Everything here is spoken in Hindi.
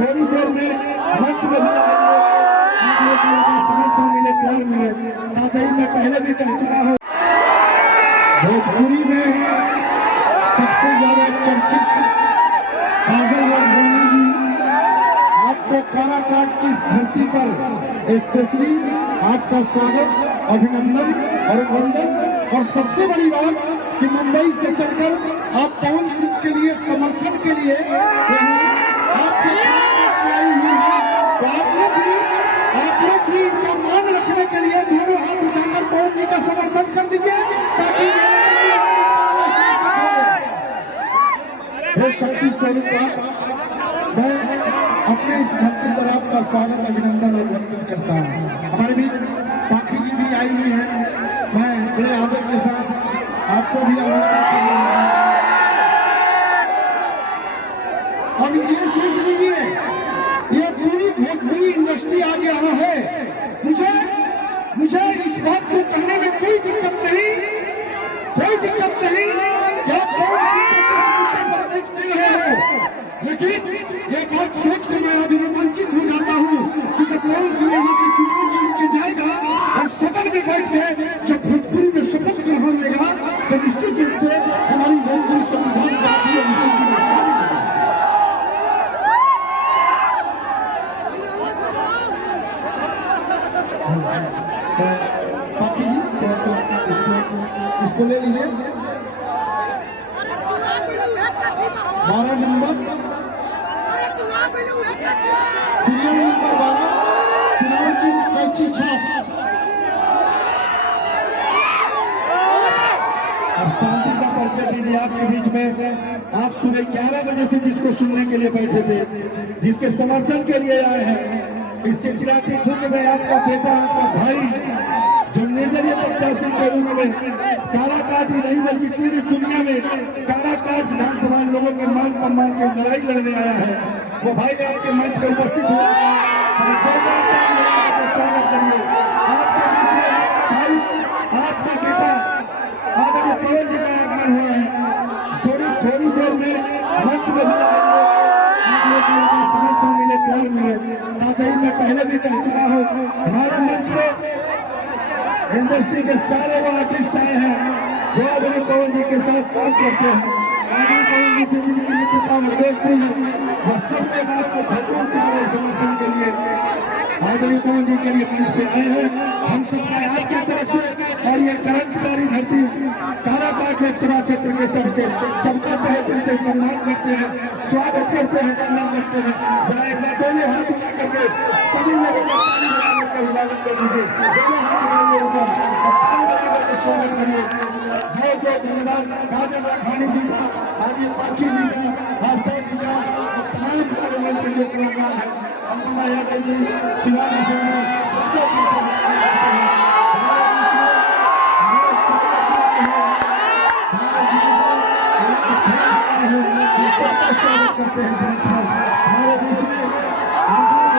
थोड़ी देर में मंच में भी आएंगे। आप लोगों का समर्थन मिले, प्यार मिले। साथ ही मैं पहले भी कह चुका हूँ, भोजपुरी में सबसे ज्यादा चर्चित काजल राघवानी जी, आपको काराकाट की इस धरती पर स्पेशली आपका स्वागत, अभिनंदन और वंदन। और सबसे बड़ी बात कि मुंबई से चलकर आप पवन सिंह के लिए समर्थन के लिए आपके काराकाट में आई हुई है। तो आप लोग भी इनका मान रखने के लिए दोनों हाथ उठाकर पवन जी का समर्थन कर दीजिए, ताकि हे शक्ति स्वरूप मैं अपने इस धरती पर आपका स्वागत, अभिनंदन और वंदन करता हूँ। हमारे भी पाखी जी भी आई हुई है, मैं बड़े आदर के साथ आपको भी आमंत्रित कर रहा हूँ। अब ये सोच लीजिए, ये पूरी भोजपुरी इंडस्ट्री आगे आ रहा है। मुझे इस बात को कहने में कोई दिक्कत नहीं कि आप कौन सी तस्वीर पर देखते रहे हो, लेकिन ये बात सोच कर मैं आज रोमांचित हो जाता हूँ कि जब कौन सी यहाँ से चुनाव जीत के जाएगा और सदन में बैठ के जब भोजपुरी में शपथ ग्रहण लेगा, तो निश्चित रूप से हमारी भोजपुरी संविधान का बाकी थोड़ा सा इसको ले लीजिए। 12 नंबर सीरियल नंबर 12 चुनाव चिन्ह कैंची छाप। अब शांति का परिचय दीजिए आपके बीच में। आप सुबह 11 बजे से जिसको सुनने के लिए बैठे थे, जिसके समर्थन के लिए आए हैं, इस चिड़चिड़ाती धुंध में आपका बेटा, आपका भाई जो निर्दलीय प्रत्याशी के रूप में काराकाट ही नहीं बल्कि पूरी दुनिया में काराकाट विधानसभा लोगों के मान सम्मान की लड़ाई लड़ने आया है, वो भाई आपके मंच पर उपस्थित हुआ है। हमें जोरदार स्वागत करिए। आपके बीच में आपका भाई, आपका बेटा आदरणीय पवन जी का आगमन हुआ है। थोड़ी देर में मंच में भी आएंगे। आप लोगों का समर्थन मिले, प्यार मिले। साथ ही मैं पहले भी कह चुका हूँ, हमारे मंच में इंडस्ट्री के सारे वो आर्टिस्ट आए हैं जो आदरणीय पवन जी के साथ काम करते हैं। आदरणीय पवन जी से जिनकी मित्रता और दोस्ती है, वह सब एक आपको भरपूर प्यार और समर्थन के लिए आदरणीय पवन जी के लिए मंच पे आए हैं। हम सबका आपकी तरफ से और ये क्रांतिकारी धरती काराकाट लोकसभा क्षेत्र के तरफ से सबका तहे दिल से सम्मान करते हैं, स्वागत करते हैं, वंदन करते हैं। जरा एक बार दोनों हाथ उठा करके सभी लोगों को ताली बजाकर के अभिवादन कर दीजिए। दोनों हाथ उठाइए ऊपर और ताली बजाकर के स्वागत करिए। बहुत बहुत धन्यवाद काजल राघवानी जी का, आदि पाखी जी का, आस्था जी का और तमाम हमारे मंच में जो कलाकार हैं, अन्ना यादव जी, शिवानी सिंह जी, सबको दिल से धन्यवाद करते हैं। हमारे बीच में